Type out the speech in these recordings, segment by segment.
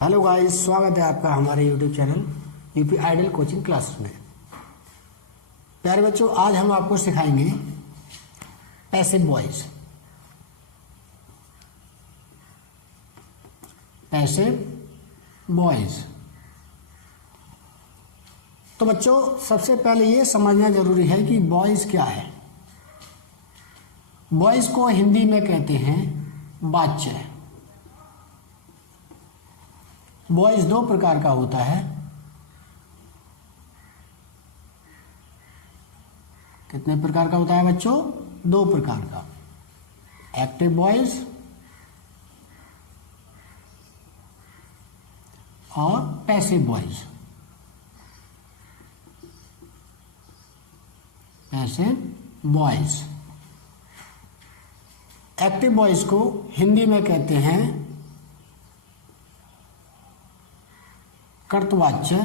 Hello guys, स्वागत है आपका हमारे YouTube channel UP idol coaching classes में। प्यारे बच्चों, आज हम आपको सिखाएंगे पैसिव वॉइस। Passive voice. तो बच्चों, सबसे पहले ये समझना जरूरी है कि वॉइस क्या है। वॉइस को हिंदी में कहते हैं वाच्य। वॉइस दो प्रकार का होता है। कितने प्रकार का होता है बच्चों? दो प्रकार का। एक्टिव वॉइस और passive voice. Passive voice. Active voice को हिंदी में कहते हैं कर्तवाच्य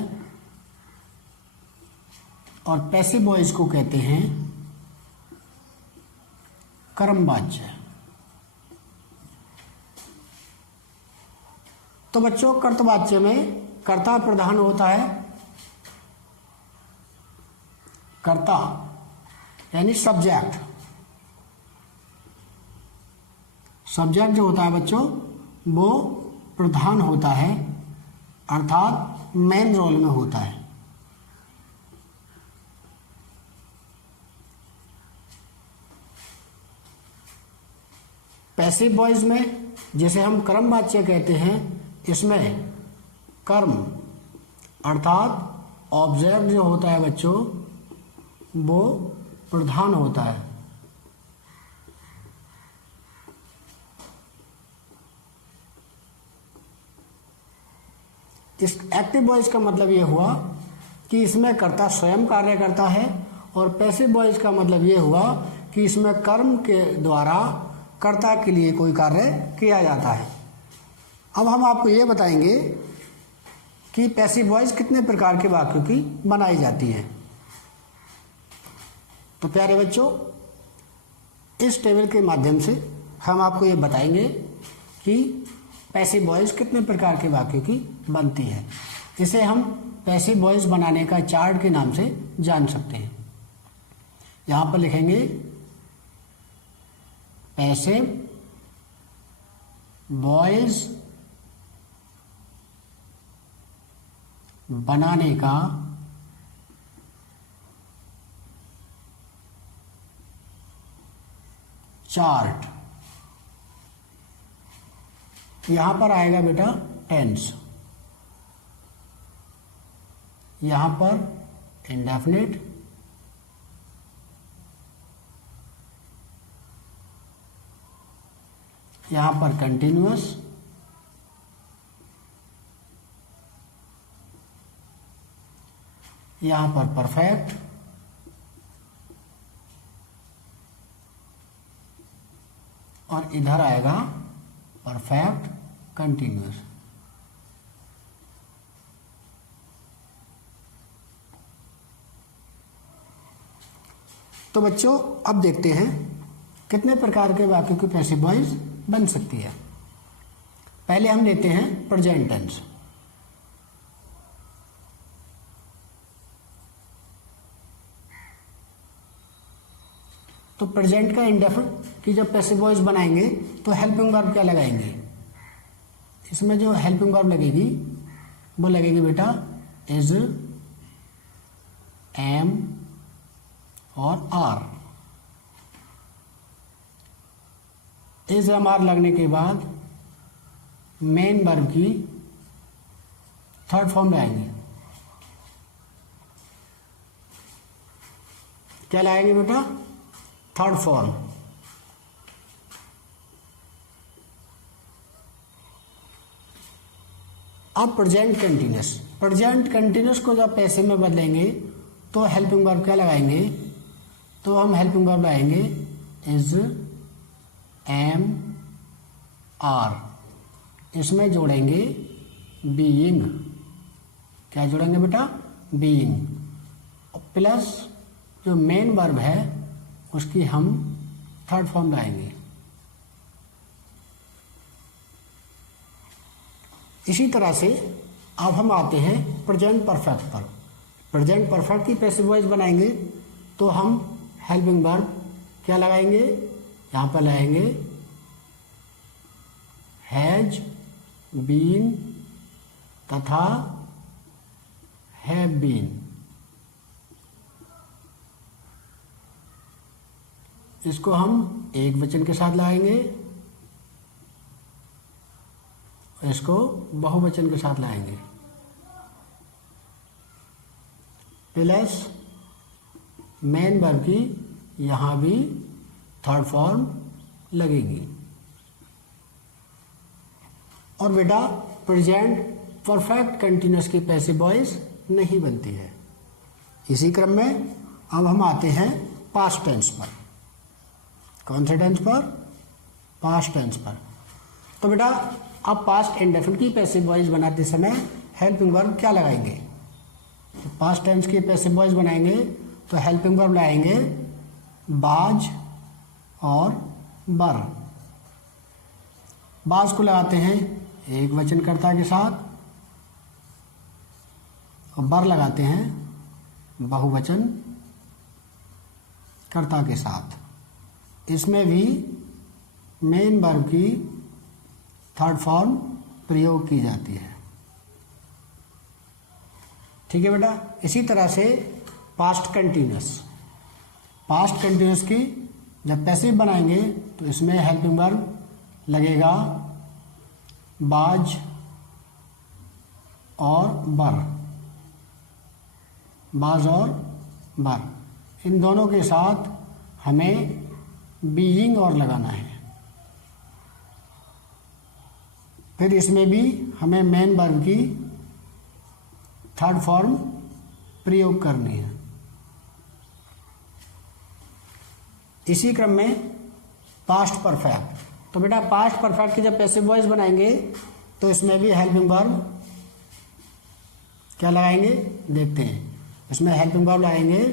और पैसिव वॉइस को कहते हैं कर्मवाच्य। तो बच्चों, कर्तवाच्य में कर्ता प्रधान होता है। कर्ता यानी सब्जेक्ट। सब्जेक्ट जो होता है बच्चों, वो प्रधान होता है, अर्थात मेन रोल में होता है। पैसिव वॉइस में, जिसे हम कर्मवाच्य कहते हैं, इसमें कर्म अर्थात ऑब्जेक्ट जो होता है बच्चों, वो प्रधान होता है। इस एक्टिव वॉइस का मतलब ये हुआ कि इसमें कर्ता स्वयं कार्य करता है, और पैसिव वॉइस का मतलब ये हुआ कि इसमें कर्म के द्वारा कर्ता के लिए कोई कार्य किया जाता है। अब हम आपको ये बताएंगे कि पैसिव वॉइस कितने प्रकार के वाक्यों की बनाई जाती है। तो प्यारे बच्चों, इस टेबल के माध्यम से हम आपको ये बताएंगे कि पैसिव वॉइस कितने प्रकार के वाक्यों की बनती है। इसे हम पैसिव वॉइस बनाने का चार्ट के नाम से जान सकते हैं। यहां पर लिखेंगे पैसिव वॉइस बनाने का चार्ट। यहां पर आएगा बेटा टेंस, यहां पर इंडेफिनिट, यहां पर कंटिन्यूअस, यहां पर परफेक्ट, और इधर आएगा परफेक्ट कंटिन्यूअस। तो बच्चों, अब देखते हैं कितने प्रकार के वाक्यों की पैसिव वॉइस बन सकती है। पहले हम लेते हैं प्रेजेंट टेंस। तो प्रेजेंट का इंडेफिनिट की जब पैसिव वॉइस बनाएंगे तो हेल्पिंग वर्ब क्या लगाएंगे? इसमें जो हेल्पिंग वर्ब लगेगी वो लगेगी बेटा इज, एम और आर। इज एम आर लगने के बाद मेन वर्ब की थर्ड फॉर्म लाएंगे। क्या लाएंगे बेटा? Third form. अब प्रेजेंट कंटिन्यूअस। प्रेजेंट कंटिन्यूअस को जब पैसिव में बदलेंगे तो हेल्पिंग वर्ब क्या लगाएंगे? तो हम हेल्पिंग वर्ब लगाएंगे इज, एम, आर। इसमें जोड़ेंगे बीइंग। क्या जोड़ेंगे बेटा? बीइंग। प्लस जो मेन वर्ब है उसकी हम थर्ड फॉर्म लाएंगे। इसी तरह से अब हम आते हैं प्रेजेंट परफेक्ट पर। प्रेजेंट परफेक्ट की पैसिव वॉइस बनाएंगे तो हम हेल्पिंग वर्ब क्या लगाएंगे, यहाँ पर लगाएंगे हैज बीन तथा हैव बीन। इसको हम एक वचन के साथ लगाएंगे, इसको बहुवचन के साथ लाएंगे, प्लस मेन वर्ब की यहां भी थर्ड फॉर्म लगेगी। और बेटा प्रेजेंट परफेक्ट कंटिन्यूअस की पैसिव वॉइस नहीं बनती है। इसी क्रम में अब हम आते हैं पास्ट टेंस पर। कौन से टेंस पर? पास्ट टेंस पर। तो बेटा अब पास्ट इंडेफिनिट की पैसिव वॉइस बनाते समय हेल्पिंग वर्ब क्या लगाएंगे? तो पास्ट टेंस की पैसिव वॉइस बनाएंगे तो हेल्पिंग वर्ब लगाएंगे बाज और बर। बाज को लगाते हैं एक वचनकर्ता के साथ और बर लगाते हैं बहुवचन कर्ता के साथ। इसमें भी मेन वर्ब की थर्ड फॉर्म प्रयोग की जाती है। ठीक है बेटा। इसी तरह से पास्ट कंटिन्यूअस, पास्ट कंटिन्यूअस की जब पैसिव बनाएंगे तो इसमें हेल्पिंग वर्ब लगेगा बाज और बर, बाज और बर। इन दोनों के साथ हमें बीइंग और लगाना है। फिर इसमें भी हमें मेन वर्ब की थर्ड फॉर्म प्रयोग करनी है। इसी क्रम में पास्ट परफेक्ट। तो बेटा पास्ट परफेक्ट की जब पैसिव वॉइस बनाएंगे तो इसमें भी हेल्पिंग वर्ब क्या लगाएंगे देखते हैं। इसमें हेल्पिंग वर्ब लगाएंगे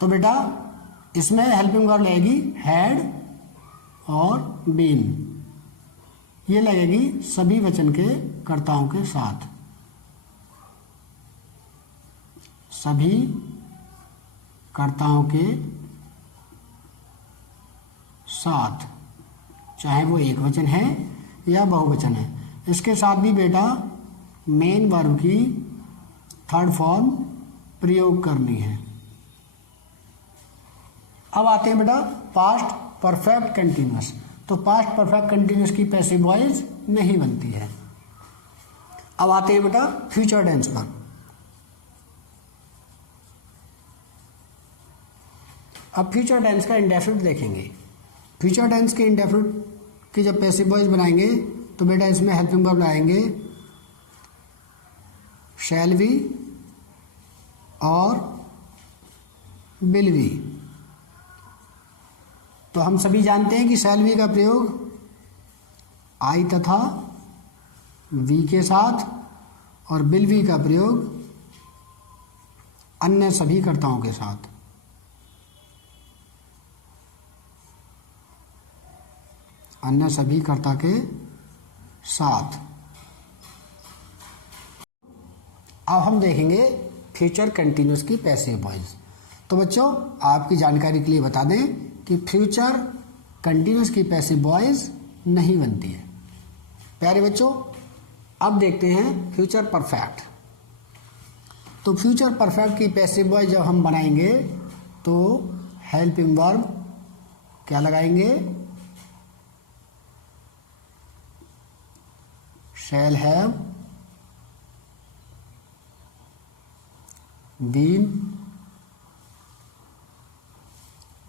तो बेटा इसमें हेल्पिंग वर्ब लगेगी हैड और बीन। ये लगेगी सभी वचन के कर्ताओं के साथ, सभी कर्ताओं के साथ, चाहे वो एक वचन है या बहुवचन है। इसके साथ भी बेटा मेन वर्ब की थर्ड फॉर्म प्रयोग करनी है। अब आते हैं बेटा पास्ट परफेक्ट कंटिन्यूअस। तो पास्ट परफेक्ट कंटिन्यूअस की पैसिव वॉइस नहीं बनती है। अब आते हैं बेटा फ्यूचर टेंस पर। अब फ्यूचर टेंस का इंडेफिनिट देखेंगे। फ्यूचर टेंस के इंडेफिनिट की जब पैसिव वॉइस बनाएंगे तो बेटा इसमें हेल्पिंग वर्ब लाएंगे शैल बी और विल बी। तो हम सभी जानते हैं कि शैल बी का प्रयोग आई तथा वी के साथ और विल बी का प्रयोग अन्य सभी कर्ताओं के साथ। अन्य सभी कर्ता के साथ। अब हम देखेंगे फ्यूचर कंटिन्यूअस की पैसिव वॉइस। तो बच्चों आपकी जानकारी के लिए बता दें कि फ्यूचर कंटिन्यूअस की पैसिव वॉइस नहीं बनती है। प्यारे बच्चों अब देखते हैं फ्यूचर परफेक्ट। तो फ्यूचर परफेक्ट की पैसिव वॉइस जब हम बनाएंगे तो हेल्पिंग वर्ब क्या लगाएंगे शैल हैव बीन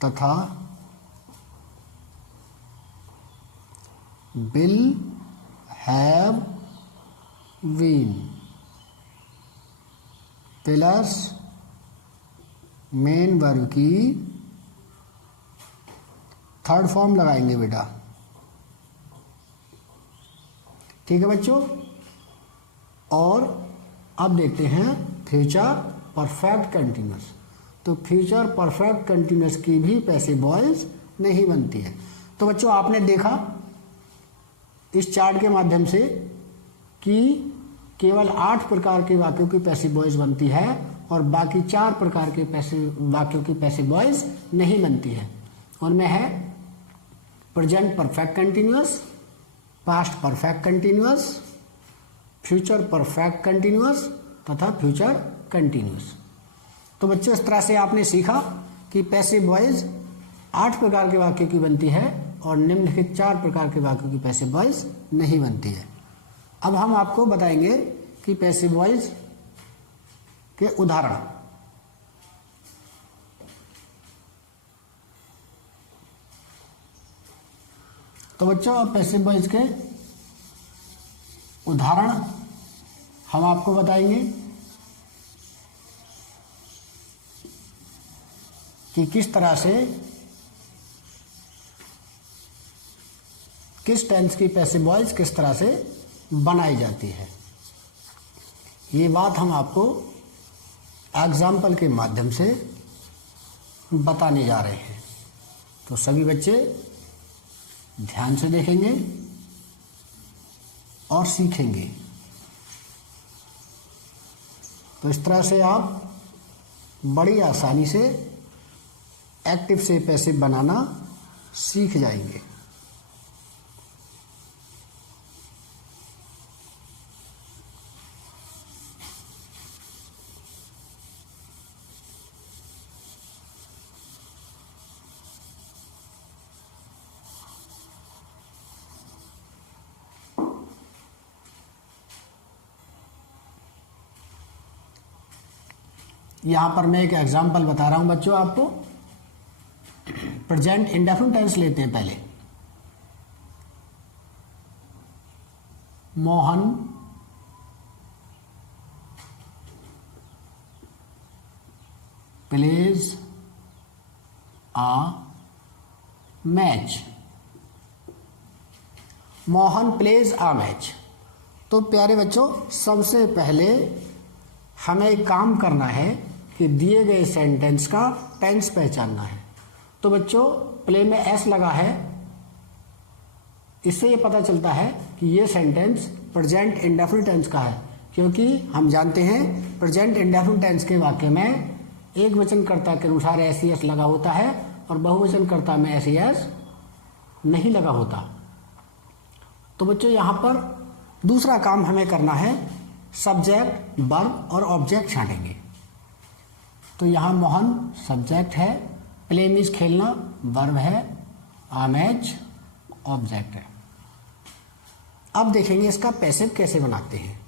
तथा will have been plus main verb की थर्ड फॉर्म लगाएंगे बेटा। ठीक है बच्चों। और अब देखते हैं फ्यूचर परफेक्ट कंटिन्यूअस। तो फ्यूचर परफेक्ट कंटिन्यूअस की भी पैसिव वॉइस नहीं बनती है। तो बच्चों आपने देखा इस चार्ट के माध्यम से कि केवल 8 प्रकार के वाक्यों की पैसिव वॉइस बनती है और बाकी 4 प्रकार के वाक्यों की पैसिव वॉइस नहीं बनती है। उनमें है present perfect continuous, past perfect continuous, future perfect continuous तथा फ्यूचर कंटिन्यूअस। तो बच्चों इस तरह से आपने सीखा कि पैसिव वॉइस 8 प्रकार के वाक्यों की बनती है और निम्नलिखित 4 प्रकार के वाक्यों की पैसिव वॉइस नहीं बनती है। अब हम आपको बताएंगे कि पैसिव वॉइस के उदाहरण। तो बच्चों अब पैसिव वॉइस के उदाहरण हम आपको बताएंगे कि किस तरह से किस टेंस की पैसिव वॉइस किस तरह से बनाई जाती है। ये बात हम आपको एग्जाम्पल के माध्यम से बताने जा रहे हैं। तो सभी बच्चे ध्यान से देखेंगे और सीखेंगे। तो इस तरह से आप बड़ी आसानी से एक्टिव से पैसिव बनाना सीख जाएंगे। यहां पर मैं एक एग्जांपल बता रहा हूं बच्चों आपको। प्रेजेंट इंडेफिनिट टेंस लेते हैं पहले। मोहन प्लेज आ मैच। मोहन प्लेज आ मैच। तो प्यारे बच्चों सबसे पहले हमें एक काम करना है कि दिए गए सेंटेंस का टेंस पहचानना है। तो बच्चों प्ले में एस लगा है, इससे ये पता चलता है कि ये सेंटेंस प्रेजेंट इंडेफिनिट टेंस का है, क्योंकि हम जानते हैं प्रेजेंट इंडेफिनिट टेंस के वाक्य में एक वचनकर्ता के अनुसार एस ई एस लगा होता है और बहुवचनकर्ता में एस ई एस नहीं लगा होता। तो बच्चों यहां पर दूसरा काम हमें करना है, सब्जेक्ट वर्ब और ऑब्जेक्ट छांटेंगे। तो यहां मोहन सब्जेक्ट है, प्ले मीन्स खेलना वर्ब है, आ मैच ऑब्जेक्ट है। अब देखेंगे इसका पैसिव कैसे बनाते हैं।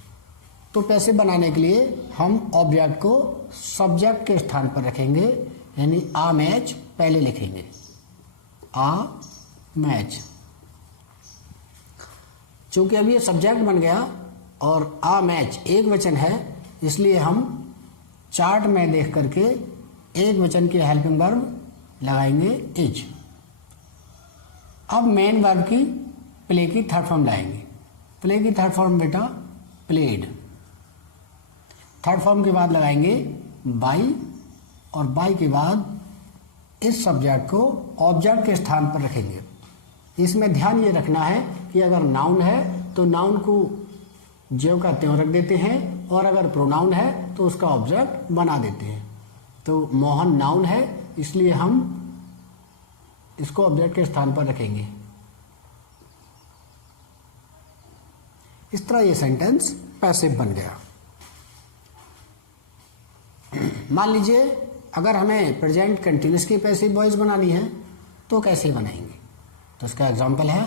तो पैसिव बनाने के लिए हम ऑब्जेक्ट को सब्जेक्ट के स्थान पर रखेंगे, यानी आ मैच पहले लिखेंगे, आ मैच। चूंकि अब ये सब्जेक्ट बन गया और आ मैच एक वचन है, इसलिए हम चार्ट में देख करके एक वचन के हेल्पिंग वर्ब लगाएंगे इज। अब मेन वर्ब की प्ले की थर्ड फॉर्म लाएंगे। प्ले की थर्ड फॉर्म बेटा प्लेड। थर्ड फॉर्म के बाद लगाएंगे बाई और बाई के बाद इस सब्जेक्ट को ऑब्जेक्ट के स्थान पर रखेंगे। इसमें ध्यान ये रखना है कि अगर नाउन है तो नाउन को ज्यों का त्यों रख देते हैं और अगर प्रोनाउन है तो उसका ऑब्जेक्ट बना देते हैं। तो मोहन नाउन है, इसलिए हम इसको ऑब्जेक्ट के स्थान पर रखेंगे। इस तरह ये सेंटेंस पैसिव बन गया। मान लीजिए अगर हमें प्रेजेंट कंटिन्यूअस की पैसिव वॉइस बनानी है तो कैसे बनाएंगे। तो इसका एग्जांपल है,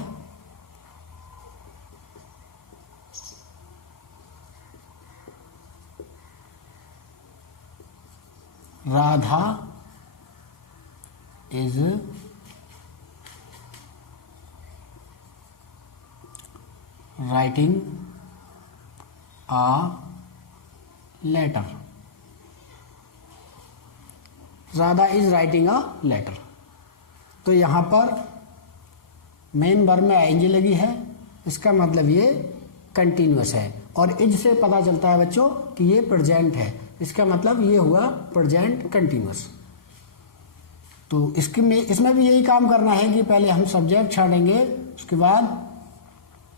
Radha is writing a letter. Radha is writing a letter. तो यहां पर मेन वर्ब में आईएनजी लगी है, इसका मतलब ये कंटिन्यूअस है और इज से पता चलता है बच्चों कि ये प्रेजेंट है, इसका मतलब ये हुआ प्रेजेंट कंटिन्यूअस। तो इसमें भी यही काम करना है कि पहले हम सब्जेक्ट छाटेंगे, उसके बाद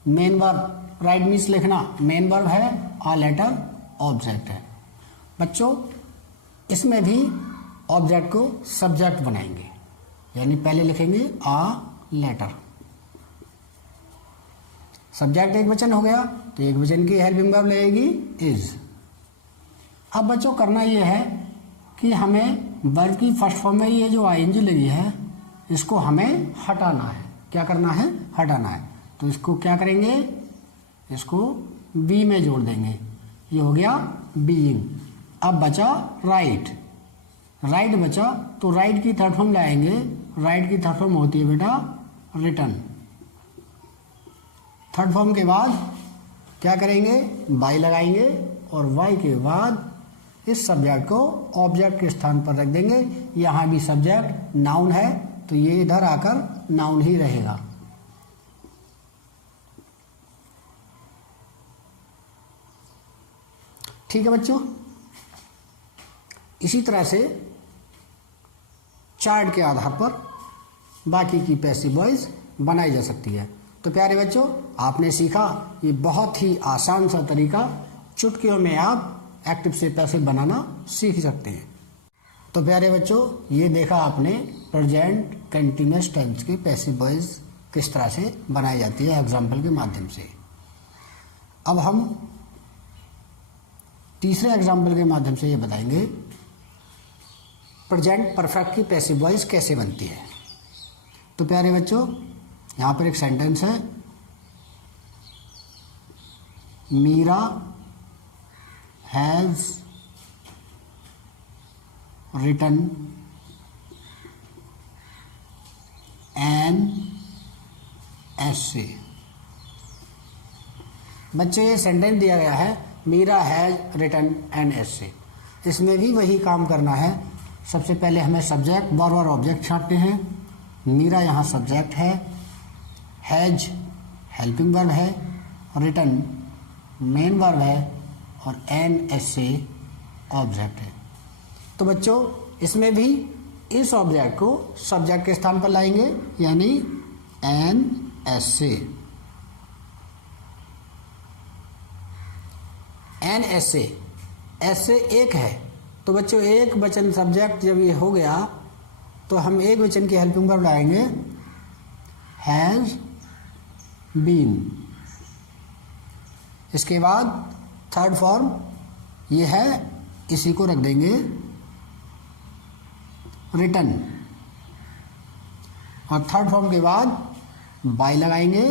मेन वर्ब, राइट मीन्स लिखना, मेन वर्ब है, आ लेटर ऑब्जेक्ट है। बच्चों इसमें भी ऑब्जेक्ट को सब्जेक्ट बनाएंगे, यानी पहले लिखेंगे आ लेटर। सब्जेक्ट एक वचन हो गया तो एक वचन की हेल्पिंग वर्ब लगेगी इज। अब बच्चों करना ये है कि हमें वर्ब की फर्स्ट फॉर्म में ये जो आईएनजी लगी है इसको हमें हटाना है। क्या करना है? हटाना है। तो इसको क्या करेंगे? इसको बी में जोड़ देंगे, ये हो गया बीइंग। अब बचा राइट, राइट बचा तो राइट की थर्ड फॉर्म लाएंगे। राइट की थर्ड फॉर्म होती है बेटा रिटन। थर्ड फॉर्म के बाद क्या करेंगे? बाई लगाएंगे और वाई के बाद इस सब्जेक्ट को ऑब्जेक्ट के स्थान पर रख देंगे। यहाँ भी सब्जेक्ट नाउन है तो ये इधर आकर नाउन ही रहेगा। ठीक है बच्चों, इसी तरह से चार्ट के आधार पर बाकी की पैसिव वॉइस बनाई जा सकती है। तो प्यारे बच्चों आपने सीखा ये बहुत ही आसान सा तरीका, चुटकियों में आप एक्टिव से पैसिव बनाना सीख सकते हैं। तो प्यारे बच्चों ये देखा आपने प्रेजेंट कंटिन्यूअस टेंस की पैसिव वॉइस किस तरह से बनाई जाती है एग्जाम्पल के माध्यम से। अब हम तीसरे एग्जाम्पल के माध्यम से ये बताएंगे प्रेजेंट परफेक्ट की पैसिव वॉइस कैसे बनती है। तो प्यारे बच्चों यहाँ पर एक सेंटेंस है, Meera has written an essay. बच्चे ये सेंटेंस दिया गया है Meera has written an essay. इसमें भी वही काम करना है। सबसे पहले हमें सब्जेक्ट वर्ब और ऑब्जेक्ट छांटते हैं। मीरा यहाँ सब्जेक्ट है, हैज हेल्पिंग वर्ब है, रिटन मेन वर्ब है और एन एसे ऑब्जेक्ट है। तो बच्चों इसमें भी इस ऑब्जेक्ट को सब्जेक्ट के स्थान पर लाएंगे, यानी एन एसे। एन एसे, एसे एक है तो बच्चों एक वचन सब्जेक्ट जब ये हो गया तो हम एक वचन की हेल्पिंग वर्ब लाएंगे हैज बीन। इसके बाद थर्ड फॉर्म ये है, इसी को रख देंगे रिटन और थर्ड फॉर्म के बाद बाय लगाएंगे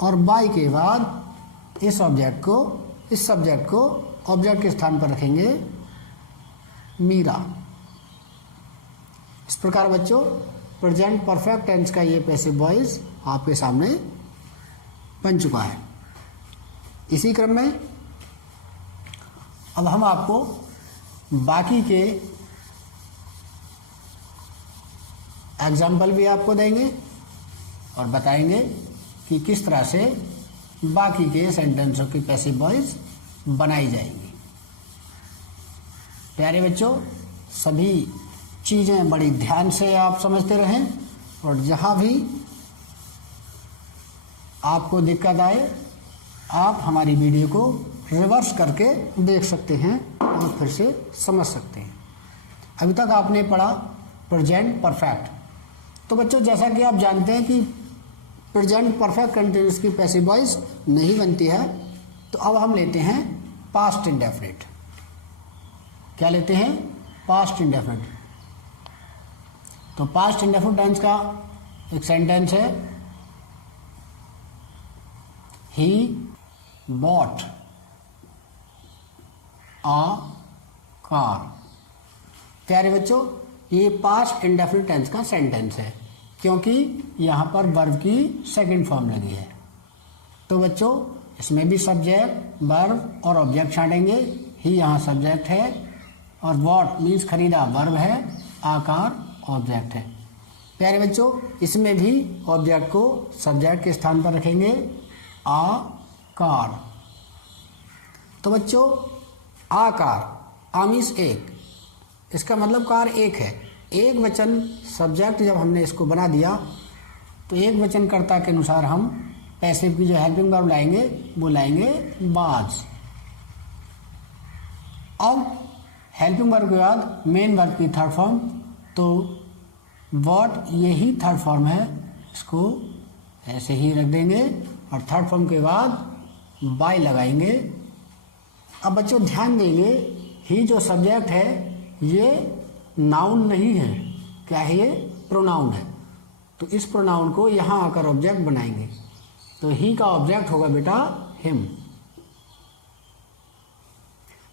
और बाय के बाद इस सब्जेक्ट को ऑब्जेक्ट के स्थान पर रखेंगे मीरा। इस प्रकार बच्चों प्रेजेंट परफेक्ट टेंस का ये पैसिव वॉइस आपके सामने बन चुका है। इसी क्रम में अब हम आपको बाकी के एग्जाम्पल भी आपको देंगे और बताएंगे कि किस तरह से बाकी के सेंटेंसों की पैसिव वॉइस बनाई जाएंगी। प्यारे बच्चों सभी चीज़ें बड़ी ध्यान से आप समझते रहें और जहाँ भी आपको दिक्कत आए आप हमारी वीडियो को रिवर्स करके देख सकते हैं और फिर से समझ सकते हैं। अभी तक आपने पढ़ा प्रेजेंट परफेक्ट। तो बच्चों जैसा कि आप जानते हैं कि प्रेजेंट परफेक्ट कंटिन्यूअस की पैसिव वॉइस नहीं बनती है, तो अब हम लेते हैं पास्ट इंडेफिनिट। क्या लेते हैं? Past indefinite. तो पास्ट इंडेफिनिट टेंस का एक सेंटेंस है, ही बॉट आ कार। प्यारे बच्चों ये पास्ट इंडेफिनिट टेंस का सेंटेंस है क्योंकि यहाँ पर वर्ब की सेकंड फॉर्म लगी है। तो बच्चों इसमें भी सब्जेक्ट वर्ब और ऑब्जेक्ट छाटेंगे। ही यहाँ सब्जेक्ट है और वॉट मीन्स खरीदा वर्ब है, आकार ऑब्जेक्ट है। प्यारे बच्चों इसमें भी ऑब्जेक्ट को सब्जेक्ट के स्थान पर रखेंगे आ कार। तो बच्चों आ कार, आ मीन्स एक, इसका मतलब कार एक है। एक वचन सब्जेक्ट जब हमने इसको बना दिया तो एक वचनकर्ता के अनुसार हम पैसिव की जो हेल्पिंग वर्ब लाएंगे वो लाएंगे वाज। अब हेल्पिंग वर्ब के बाद मेन वर्ब की थर्ड फॉर्म, तो वॉट ये ही थर्ड फॉर्म है, इसको ऐसे ही रख देंगे और थर्ड फॉर्म के बाद बाय लगाएंगे। अब बच्चों ध्यान देंगे, ही जो सब्जेक्ट है ये नाउन नहीं है, क्या है ये प्रोनाउन है। तो इस प्रोनाउन को यहाँ आकर ऑब्जेक्ट बनाएंगे, तो ही का ऑब्जेक्ट होगा बेटा हिम।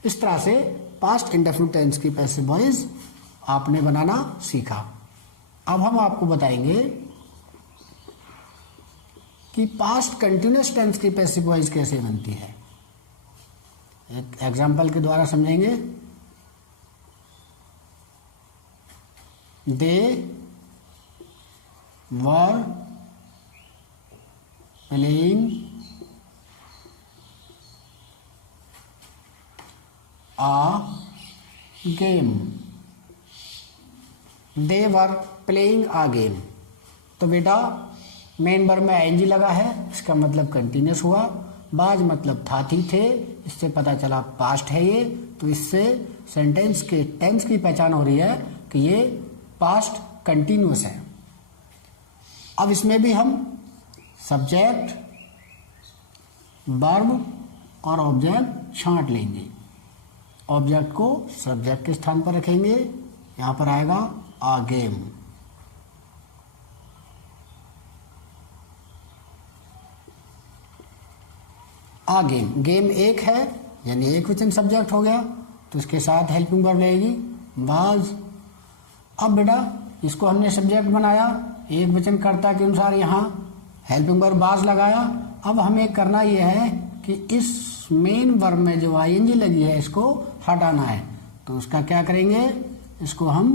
इस तरह से पास्ट इंडेफिनिट टेंस की पैसिव वॉइस आपने बनाना सीखा। अब हम आपको बताएंगे कि पास्ट कंटिन्यूअस टेंस की पैसिव वॉइस कैसे बनती है। एक एग्जाम्पल के द्वारा समझेंगे। They were playing a game. They were playing a game, तो बेटा मेन वर्ब में आईएनजी लगा है, इसका मतलब कंटिन्यूस हुआ। बाज मतलब था थी थे, इससे पता चला पास्ट है ये, तो इससे सेंटेंस के टेंस की पहचान हो रही है कि ये पास्ट कंटिन्यूस है। अब इसमें भी हम सब्जेक्ट, वर्ब और ऑब्जेक्ट छांट लेंगे। ऑब्जेक्ट को सब्जेक्ट के स्थान पर रखेंगे, यहां पर आएगा आ गेम। आ गेम, गेम एक है यानी एक वचन सब्जेक्ट हो गया, तो इसके साथ हेल्पिंग वर्ब लगेगी वाज। अब बेटा इसको हमने सब्जेक्ट बनाया, एक वचन कर्ता के अनुसार यहाँ हेल्पिंग वर्ब वाज लगाया। अब हमें करना यह है कि इस मेन वर्ब में जो आईएनजी लगी है इसको हटाना है, तो उसका क्या करेंगे, इसको हम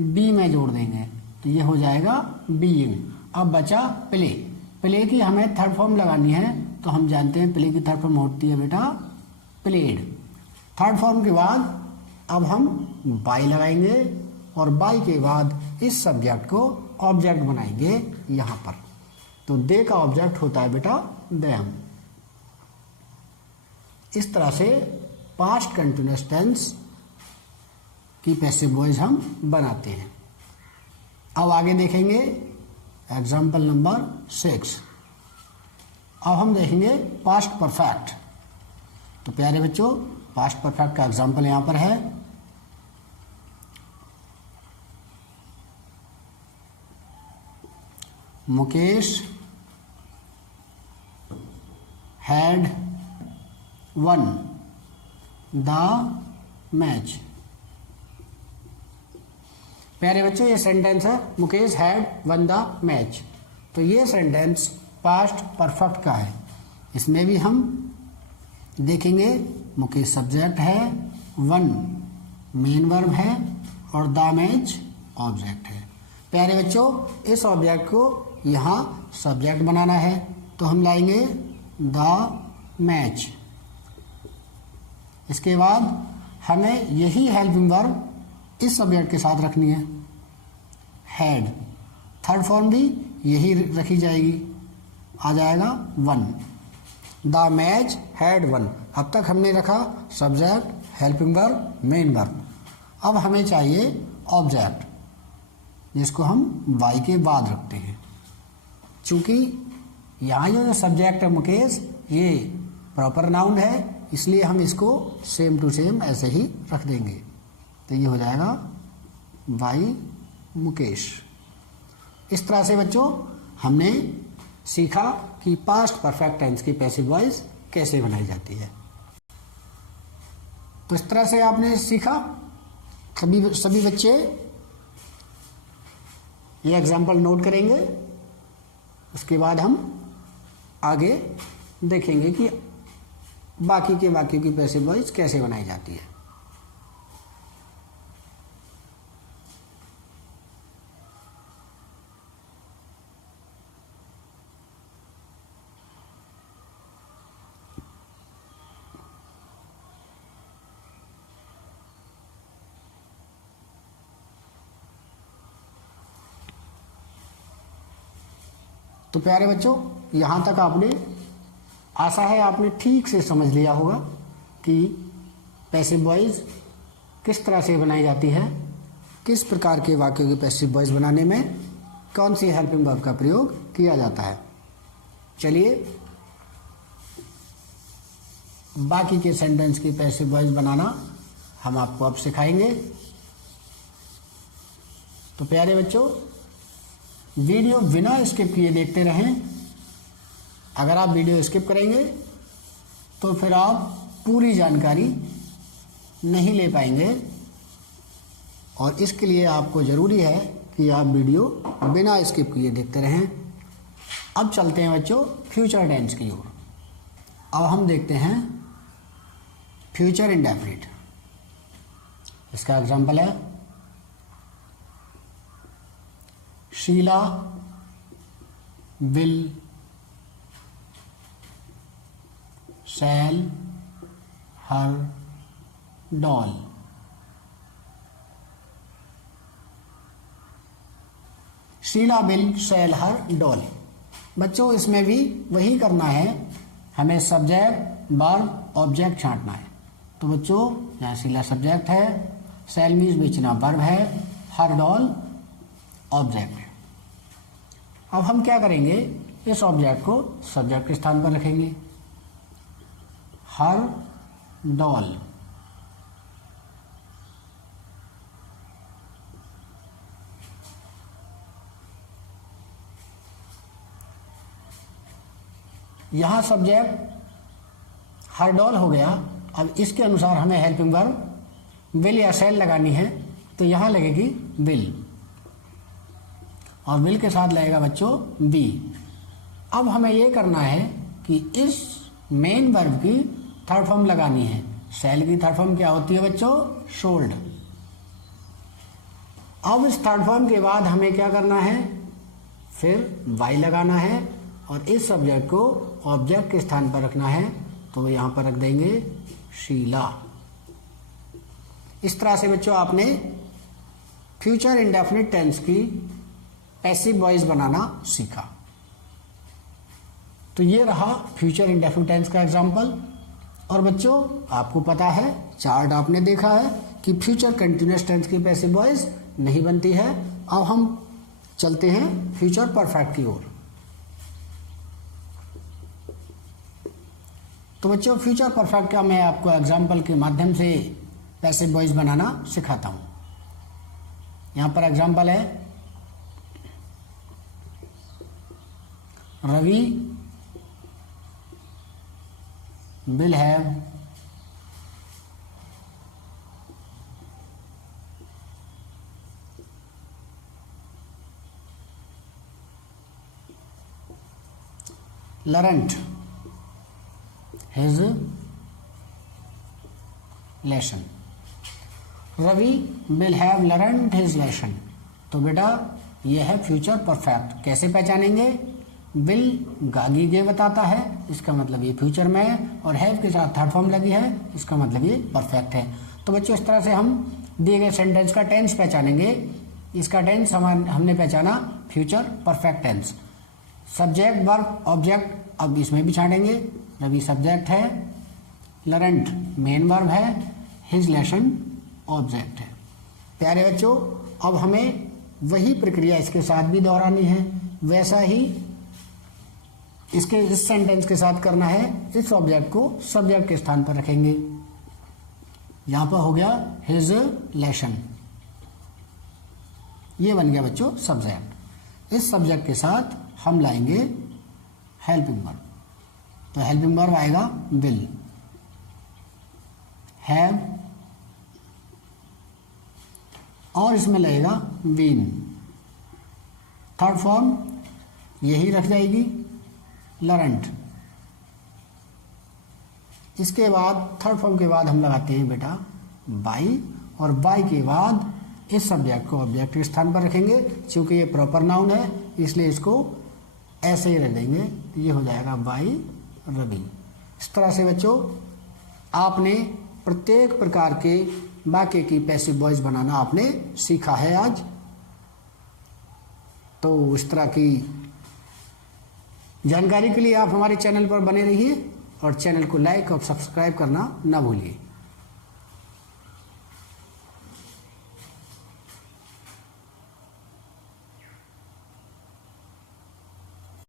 बी में जोड़ देंगे, तो ये हो जाएगा बीइंग। अब बचा प्ले। प्ले की हमें थर्ड फॉर्म लगानी है, तो हम जानते हैं प्ले की थर्ड फॉर्म होती है बेटा प्लेड। थर्ड फॉर्म के बाद अब हम बाय लगाएंगे और बाय के बाद इस सब्जेक्ट को ऑब्जेक्ट बनाएंगे यहां पर, तो दे का ऑब्जेक्ट होता है बेटा देम। इस तरह से पास्ट कंटिन्यूअस टेंस की पैसिव वॉइस हम बनाते हैं। अब आगे देखेंगे एग्जाम्पल नंबर 6। अब हम देखेंगे पास्ट परफेक्ट। तो प्यारे बच्चों पास्ट परफेक्ट का एग्जाम्पल यहां पर है। Mukesh had one the match. प्यारे बच्चों ये सेंटेंस है Mukesh had one the match, तो ये सेंटेंस पास्ट परफेक्ट का है। इसमें भी हम देखेंगे मुकेश सब्जेक्ट है, वन मेन वर्ब है और द मैच ऑब्जेक्ट है। प्यारे बच्चों इस ऑब्जेक्ट को यहाँ सब्जेक्ट बनाना है, तो हम लाएंगे द मैच। इसके बाद हमें यही हेल्पिंग वर्ब इस सब्जेक्ट के साथ रखनी है, हैड। थर्ड फॉर्म भी यही रखी जाएगी, आ जाएगा one. The match had one. अब तक हमने रखा subject, helping verb, main verb. अब हमें चाहिए ऑब्जेक्ट, जिसको हम वाई के बाद रखते हैं। चूंकि यहाँ जो सब्जेक्ट है मुकेश ये प्रॉपर नाउन है, इसलिए हम इसको सेम टू सेम ऐसे ही रख देंगे, तो ये हो जाएगा वाई मुकेश। इस तरह से बच्चों हमने सीखा कि पास्ट परफेक्ट टेंस की पैसिव वॉइस कैसे बनाई जाती है। तो इस तरह से आपने सीखा। सभी बच्चे ये एग्जाम्पल नोट करेंगे, उसके बाद हम आगे देखेंगे कि बाकी की पैसिव वॉइस कैसे बनाई जाती है। तो प्यारे बच्चों, यहाँ तक आपने, आशा है आपने ठीक से समझ लिया होगा कि पैसिव वॉइस किस तरह से बनाई जाती है, किस प्रकार के वाक्यों की पैसिव वॉइस बनाने में कौन सी हेल्पिंग वर्ब का प्रयोग किया जाता है। चलिए बाकी के सेंटेंस की पैसिव वॉइस बनाना हम आपको अब सिखाएंगे। तो प्यारे बच्चों, वीडियो बिना स्किप किए देखते रहें। अगर आप वीडियो स्किप करेंगे तो फिर आप पूरी जानकारी नहीं ले पाएंगे, और इसके लिए आपको ज़रूरी है कि आप वीडियो बिना स्किप किए देखते रहें। अब चलते हैं बच्चों फ्यूचर टेंस की ओर। अब हम देखते हैं फ्यूचर इंडेफिनिट। इसका एग्जाम्पल है Sheela will sell her doll. Sheela will sell her doll. बच्चों, इसमें भी वही करना है, हमें सब्जेक्ट वर्ब ऑब्जेक्ट छांटना है। तो बच्चों, यहाँ शीला सब्जेक्ट है, सेल मीन्स बेचना वर्ब है, हर डॉल ऑब्जेक्ट है। अब हम क्या करेंगे, इस ऑब्जेक्ट को सब्जेक्ट के स्थान पर रखेंगे, हर डॉल। यहां सब्जेक्ट हर डॉल हो गया। अब इसके अनुसार हमें हेल्पिंग वर्ब विल या सेल लगानी है, तो यहां लगेगी विल, और विल के साथ लगेगा बच्चों बी। अब हमें यह करना है कि इस मेन वर्ब की थर्ड फॉर्म लगानी है। सेल की थर्ड फॉर्म क्या होती है बच्चों? शोल्ड। अब इस थर्ड फॉर्म के बाद हमें क्या करना है, फिर वाई लगाना है, और इस सब्जेक्ट को ऑब्जेक्ट के स्थान पर रखना है। तो यहां पर रख देंगे शीला। इस तरह से बच्चों आपने फ्यूचर इंडेफिनिट टेंस की पैसिव वॉइस बनाना सीखा। तो ये रहा फ्यूचर इंडेफिनिट टेंस का एग्जांपल। और बच्चों, आपको पता है, चार्ट आपने देखा है कि फ्यूचर कंटिन्यूअस टेंस की पैसिव वॉइस नहीं बनती है। अब हम चलते हैं फ्यूचर परफेक्ट की ओर। तो बच्चों, फ्यूचर परफेक्ट का मैं आपको एग्जाम्पल के माध्यम से पैसिव वॉइस बनाना सिखाता हूं। यहां पर एग्जाम्पल है Ravi will have learnt his lesson। Ravi will have learned his lesson. तो बेटा, यह है फ्यूचर परफेक्ट। कैसे पहचानेंगे? विल गागी गे बताता है, इसका मतलब ये फ्यूचर में है, और हैव के साथ थर्ड फॉर्म लगी है, इसका मतलब ये परफेक्ट है। तो बच्चों, इस तरह से हम दिए गए सेंटेंस का टेंस पहचानेंगे। इसका टेंस हमने पहचाना future perfect tense. Subject verb object अब इसमें भी छाटेंगे। रवि सब्जेक्ट है, लर्नड मेन वर्ब है, हिज लेसन ऑब्जेक्ट है। प्यारे बच्चों, अब हमें वही प्रक्रिया इसके साथ भी दोहरानी है। वैसा ही इसके इस सेंटेंस के साथ करना है। इस ऑब्जेक्ट को सब्जेक्ट के स्थान पर रखेंगे। यहां पर हो गया हिज लेसन, ये बन गया बच्चों सब्जेक्ट। इस सब्जेक्ट के साथ हम लाएंगे हेल्पिंग वर्ब। तो हेल्पिंग वर्ब आएगा विल, हैव, और इसमें लगेगा बीन। थर्ड फॉर्म यही रख जाएगी, लर्नड। इसके बाद थर्ड फॉर्म के बाद हम लगाते हैं बेटा बाई, और बाई के बाद इस सब्जेक्ट को ऑब्जेक्ट के स्थान पर रखेंगे। क्योंकि ये प्रॉपर नाउन है, इसलिए इसको ऐसे ही रख देंगे। ये हो जाएगा बाई रवि। इस तरह से बच्चों, आपने प्रत्येक प्रकार के वाक्य की पैसिव वॉइस बनाना आपने सीखा है आज। तो इस तरह की जानकारी के लिए आप हमारे चैनल पर बने रहिए और चैनल को लाइक और सब्सक्राइब करना ना भूलिए।